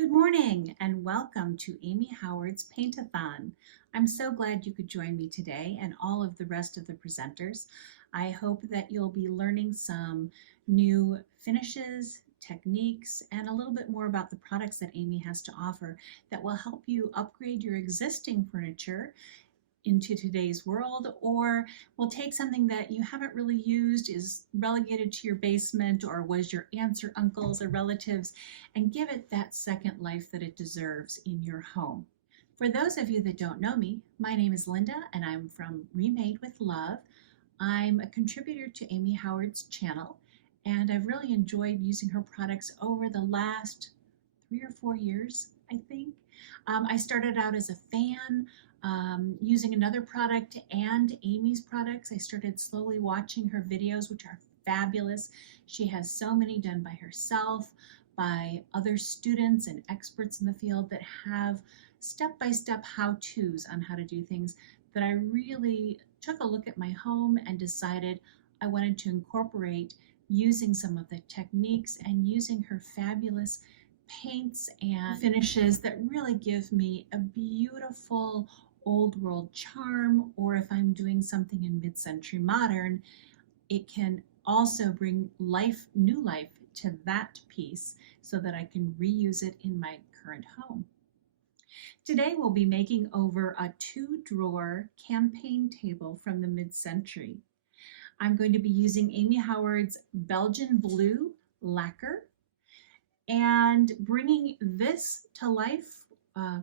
Good morning and welcome to Amy Howard's Paint-A-Thon. I'm so glad you could join me today and all of the rest of the presenters. I hope that you'll be learning some new finishes, techniques, and a little bit more about the products that Amy has to offer that will help you upgrade your existing furniture into today's world, or will take something that you haven't really used, is relegated to your basement, or was your aunts or uncles or relatives, and give it that second life that it deserves in your home. For those of you that don't know me, my name is Linda and I'm from Remade with Love. I'm a contributor to Amy Howard's channel, and I've really enjoyed using her products over the last 3 or 4 years, I think. I started out as a fan, using another product and Amy's products. I started slowly watching her videos, which are fabulous. She has so many done by herself, by other students and experts in the field that have step-by-step how-tos on how to do things, that I really took a look at my home and decided I wanted to incorporate using some of the techniques and using her fabulous paints and finishes that really give me a beautiful old world charm, or if I'm doing something in mid-century modern, it can also bring new life to that piece so that I can reuse it in my current home. Today we'll be making over a 2-drawer campaign table from the mid-century. I'm going to be using Amy Howard's Belgian blue lacquer and bringing this to life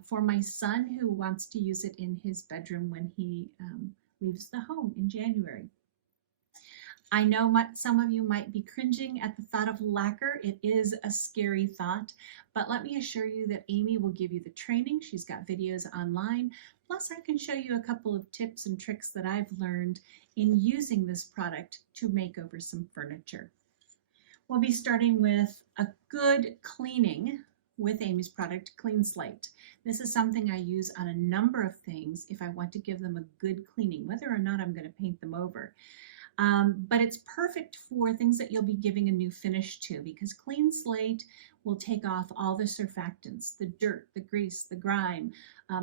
for my son, who wants to use it in his bedroom when he leaves the home in January. I know some of you might be cringing at the thought of lacquer. It is a scary thought, but let me assure you that Amy will give you the training. She's got videos online. Plus, I can show you a couple of tips and tricks that I've learned in using this product to make over some furniture. We'll be starting with a good cleaning with Amy's product, Clean Slate. This is something I use on a number of things if I want to give them a good cleaning, whether or not I'm going to paint them over. But it's perfect for things that you'll be giving a new finish to, because Clean Slate will take off all the surfactants, the dirt, the grease, the grime,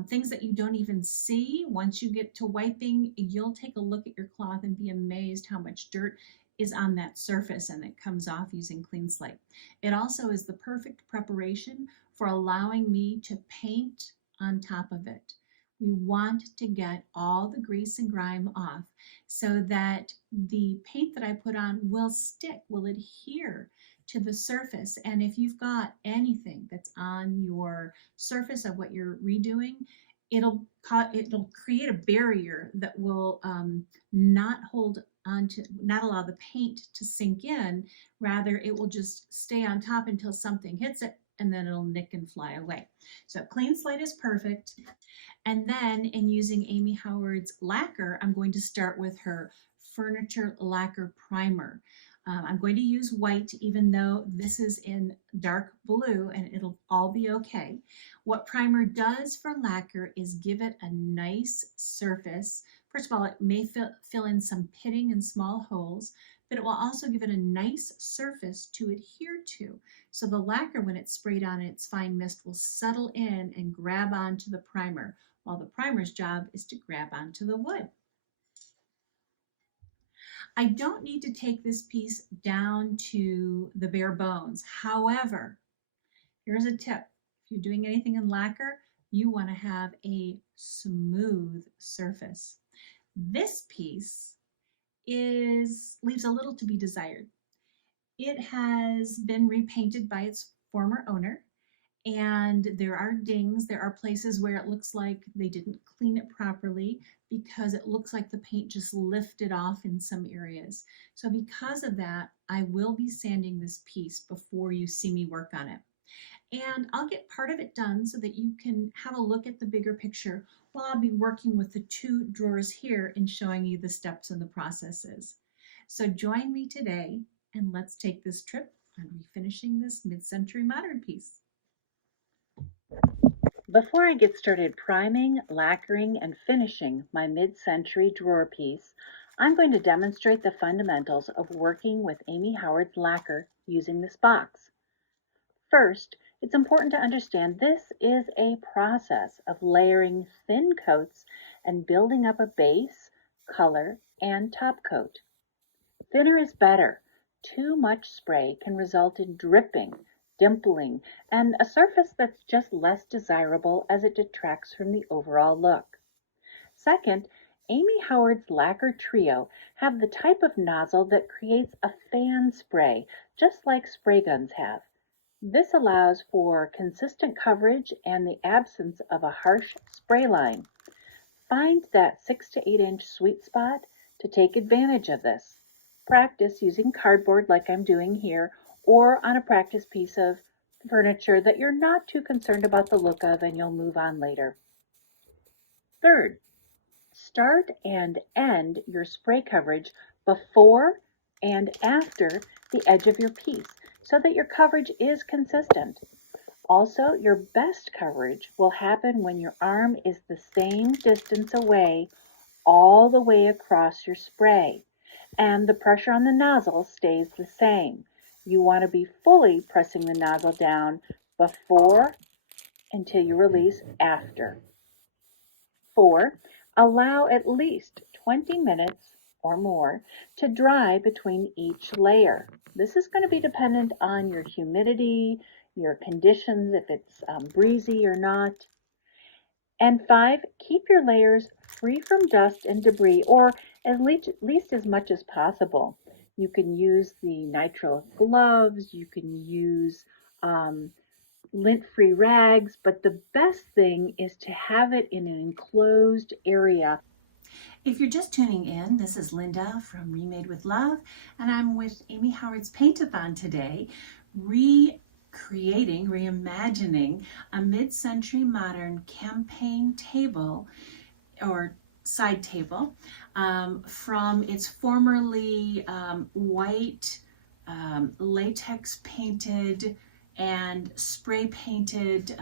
things that you don't even see. Once you get to wiping, you'll take a look at your cloth and be amazed how much dirt is on that surface, and it comes off using Clean Slate. It also is the perfect preparation for allowing me to paint on top of it. We want to get all the grease and grime off so that the paint that I put on will stick, will adhere to the surface. And if you've got anything that's on your surface of what you're redoing, it'll create a barrier that will not allow the paint to sink in. Rather, it will just stay on top until something hits it, and then it'll nick and fly away. So Clean Slate is perfect. And then in using Amy Howard's lacquer, I'm going to start with her Furniture Lacquer Primer. I'm going to use white, even though this is in dark blue, and it'll all be okay. What primer does for lacquer is give it a nice surface. First of all, it may fill in some pitting and small holes, but it will also give it a nice surface to adhere to. So the lacquer, when it's sprayed on its fine mist, will settle in and grab onto the primer, while the primer's job is to grab onto the wood. I don't need to take this piece down to the bare bones. However, here's a tip. If you're doing anything in lacquer, you want to have a smooth surface. This piece leaves a little to be desired. It has been repainted by its former owner, and there are dings. There are places where it looks like they didn't clean it properly, because it looks like the paint just lifted off in some areas. So because of that, I will be sanding this piece before you see me work on it. And I'll get part of it done so that you can have a look at the bigger picture while I'll be working with the 2 drawers here and showing you the steps and the processes. So join me today and let's take this trip on refinishing this mid-century modern piece. Before I get started priming, lacquering, and finishing my mid-century drawer piece, I'm going to demonstrate the fundamentals of working with Amy Howard's lacquer using this box. First, It's important to understand this is a process of layering thin coats and building up a base, color, and top coat. Thinner is better. Too much spray can result in dripping, dimpling, and a surface that's just less desirable as it detracts from the overall look. Second, Amy Howard's Lacquer Trio have the type of nozzle that creates a fan spray, just like spray guns have. This allows for consistent coverage and the absence of a harsh spray line. Find that 6 to 8 inch sweet spot to take advantage of this. Practice using cardboard like I'm doing here, or on a practice piece of furniture that you're not too concerned about the look of and you'll move on later. Third, start and end your spray coverage before and after the edge of your piece so that your coverage is consistent. Also, your best coverage will happen when your arm is the same distance away all the way across your spray, and the pressure on the nozzle stays the same. You want to be fully pressing the nozzle down before until you release after. 4. Allow at least 20 minutes or more to dry between each layer. This is going to be dependent on your humidity, your conditions, if it's breezy or not. And 5, keep your layers free from dust and debris, or at least as much as possible. You can use the nitrile gloves, you can use lint-free rags, but the best thing is to have it in an enclosed area. If you're just tuning in, this is Linda from Remade with Love, and I'm with Amy Howard's Paint-A-Thon today, reimagining a mid-century modern campaign table or side table from its formerly white latex painted and spray painted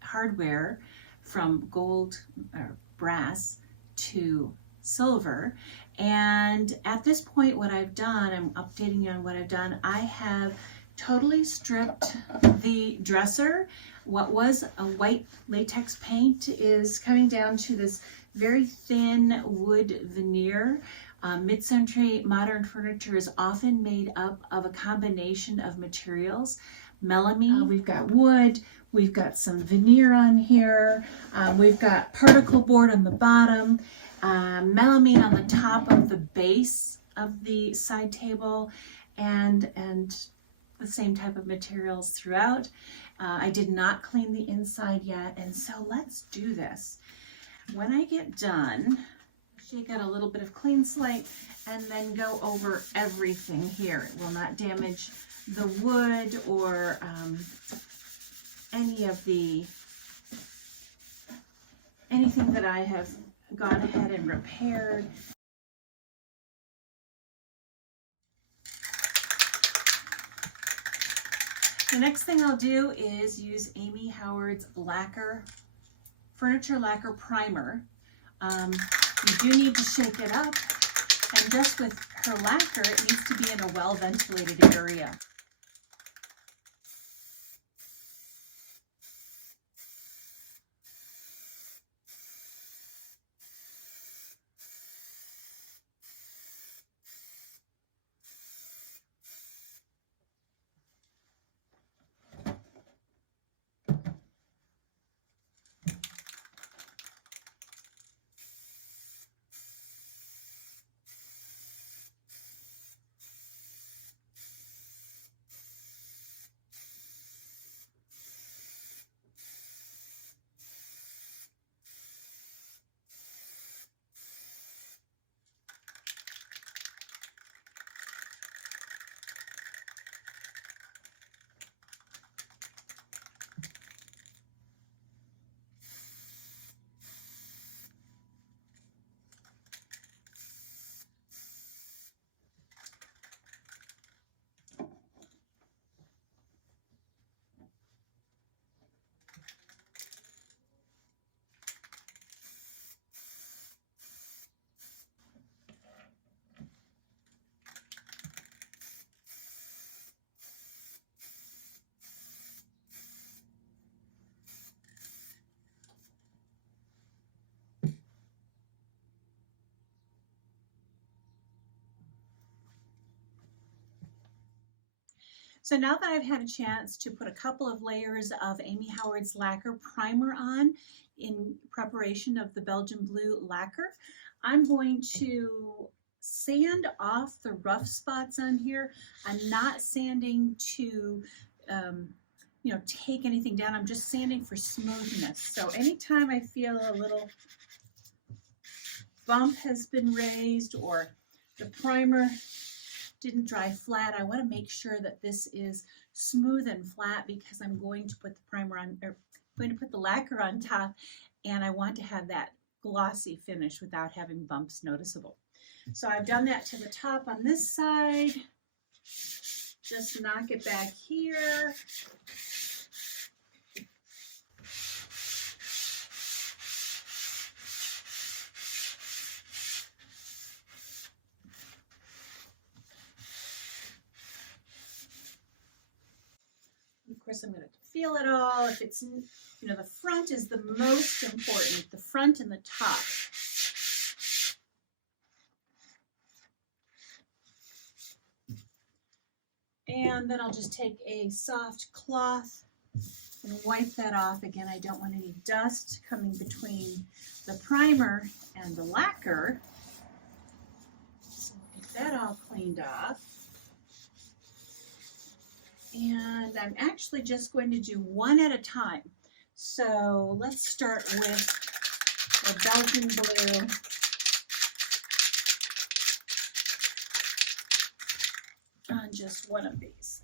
hardware from gold or brass to silver. And at this point, what I've done, I'm updating you on what I've done. I have totally stripped the dresser. What was a white latex paint is coming down to this very thin wood veneer. Mid-century modern furniture is often made up of a combination of materials. Melamine, we've got wood, we've got some veneer on here, we've got particle board on the bottom, melamine on the top of the base of the side table, and the same type of materials throughout. I did not clean the inside yet, and so let's do this. When I get done, shake out a little bit of clean slate and then go over everything here. It will not damage the wood or anything that I have gone ahead and repaired. The next thing I'll do is use Amy Howard's Furniture Lacquer Primer. You do need to shake it up, and just with her lacquer, it needs to be in a well-ventilated area. So now that I've had a chance to put a couple of layers of Amy Howard's lacquer primer on in preparation of the Belgian blue lacquer, I'm going to sand off the rough spots on here. I'm not sanding to take anything down. I'm just sanding for smoothness. So anytime I feel a little bump has been raised or the primer didn't dry flat, I want to make sure that this is smooth and flat because I'm going to put the primer on, or going to put the lacquer on top, and I want to have that glossy finish without having bumps noticeable. So I've done that to the top on this side. Just knock it back here. Of course, I'm going to feel it all. If it's, the front is the most important, the front and the top. And then I'll just take a soft cloth and wipe that off. Again, I don't want any dust coming between the primer and the lacquer. So get that all cleaned off. And I'm actually just going to do one at a time. So let's start with the Belgian blue. On just one of these.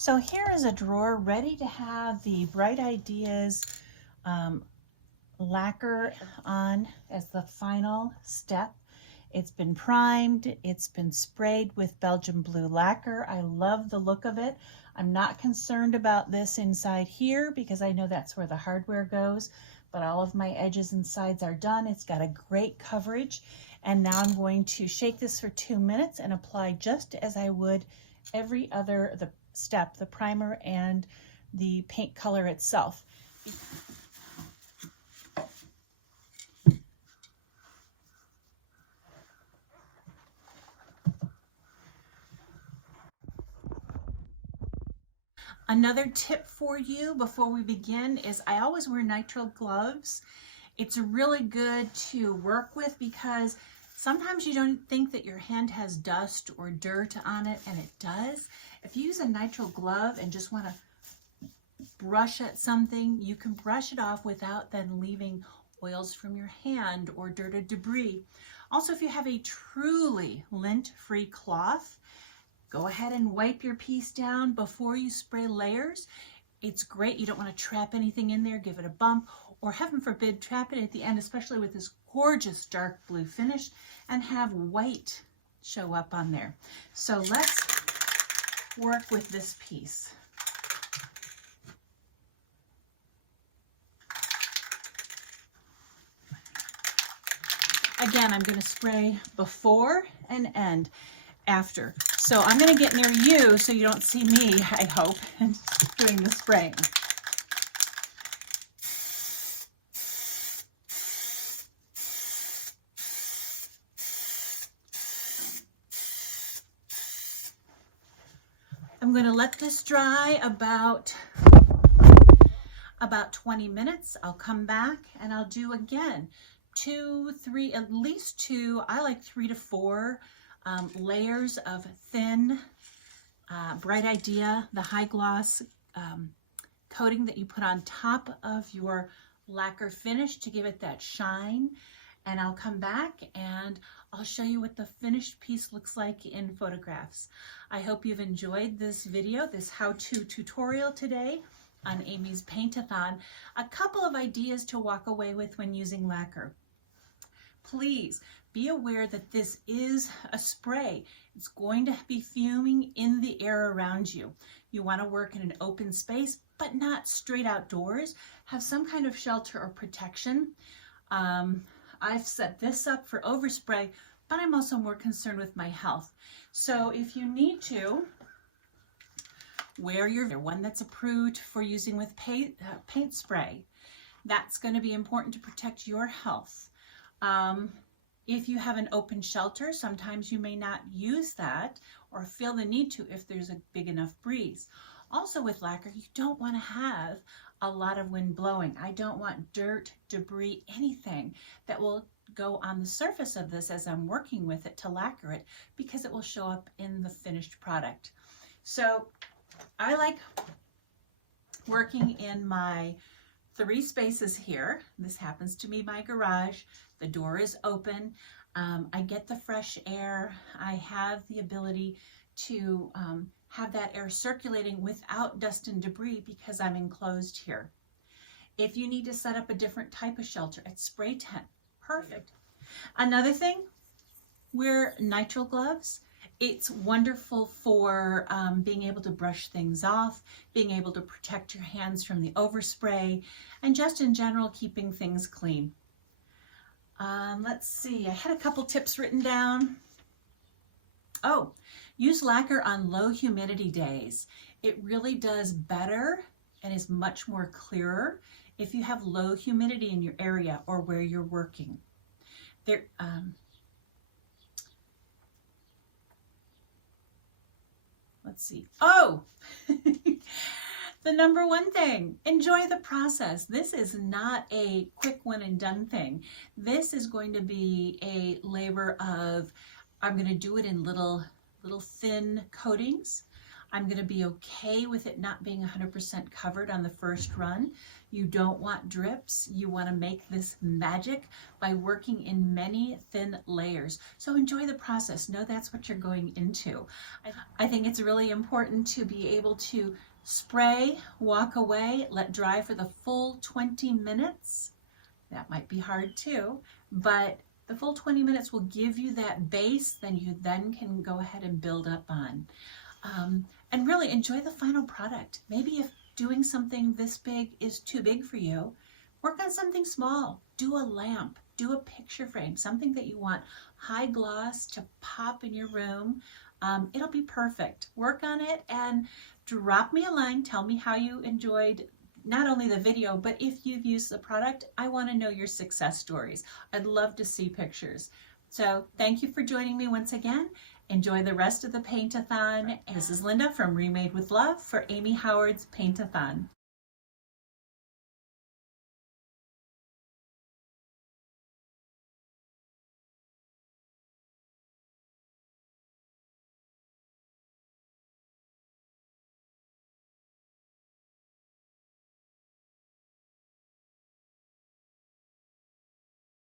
So here is a drawer ready to have the Bright Ideas lacquer on as the final step. It's been primed, it's been sprayed with Belgian blue lacquer. I love the look of it. I'm not concerned about this inside here because I know that's where the hardware goes, but all of my edges and sides are done. It's got a great coverage. And now I'm going to shake this for 2 minutes and apply just as I would every other step, the primer and the paint color itself. Another tip for you before we begin is I always wear nitrile gloves. It's really good to work with because sometimes you don't think that your hand has dust or dirt on it, and it does. If you use a nitrile glove and just want to brush at something, you can brush it off without then leaving oils from your hand or dirt or debris. Also, if you have a truly lint-free cloth, go ahead and wipe your piece down before you spray layers. It's great. You don't want to trap anything in there, give it a bump, or heaven forbid, trap it at the end, especially with this gorgeous dark blue finish, and have white show up on there. So let's work with this piece. Again, I'm going to spray before and end after. So I'm going to get near you so you don't see me, I hope, doing the spraying. I'm going to let this dry about about 20 minutes. I'll come back and I'll do again 2, 3, at least 2, I like 3 to 4 layers of thin Bright Idea, the high gloss coating that you put on top of your lacquer finish to give it that shine. And I'll come back and I'll show you what the finished piece looks like in photographs. I hope you've enjoyed this video, this how-to tutorial today on Amy's Paint-A-Thon. A couple of ideas to walk away with when using lacquer. Please be aware that this is a spray. It's going to be fuming in the air around you. You want to work in an open space, but not straight outdoors. Have some kind of shelter or protection. I've set this up for overspray, but I'm also more concerned with my health. So if you need to, wear your one that's approved for using with paint spray. That's going to be important to protect your health. If you have an open shelter, sometimes you may not use that or feel the need to if there's a big enough breeze. Also with lacquer, you don't want to have a lot of wind blowing. I don't want dirt, debris, anything that will go on the surface of this as I'm working with it to lacquer it, because it will show up in the finished product. So I like working in my 3 spaces here. This happens to be my garage. The door is open. I get the fresh air. I have the ability to have that air circulating without dust and debris because I'm enclosed here. If you need to set up a different type of shelter, it's spray tent. Perfect. Another thing, wear nitrile gloves. It's wonderful for being able to brush things off, being able to protect your hands from the overspray, and just in general, keeping things clean. Let's see, I had a couple tips written down. Oh, use lacquer on low humidity days. It really does better and is much more clearer if you have low humidity in your area or where you're working. There, let's see. Oh, the number one thing, enjoy the process. This is not a quick one and done thing. This is going to be a labor of, I'm going to do it in little thin coatings. I'm going to be okay with it not being 100% covered on the first run. You don't want drips. You want to make this magic by working in many thin layers. So enjoy the process. Know that's what you're going into. I think it's really important to be able to spray, walk away, let dry for the full 20 minutes. That might be hard too, but the full 20 minutes will give you that base, then you can go ahead and build up on. And really enjoy the final product. Maybe if doing something this big is too big for you, work on something small. Do a lamp, do a picture frame, something that you want high gloss to pop in your room. It'll be perfect. Work on it and drop me a line. Tell me how you enjoyed not only the video, but if you've used the product. I want to know your success stories. I'd love to see pictures. So thank you for joining me once again. Enjoy the rest of the Paint-A-Thon. This is Linda from Remade with Love for Amy Howard's Paint-A-Thon.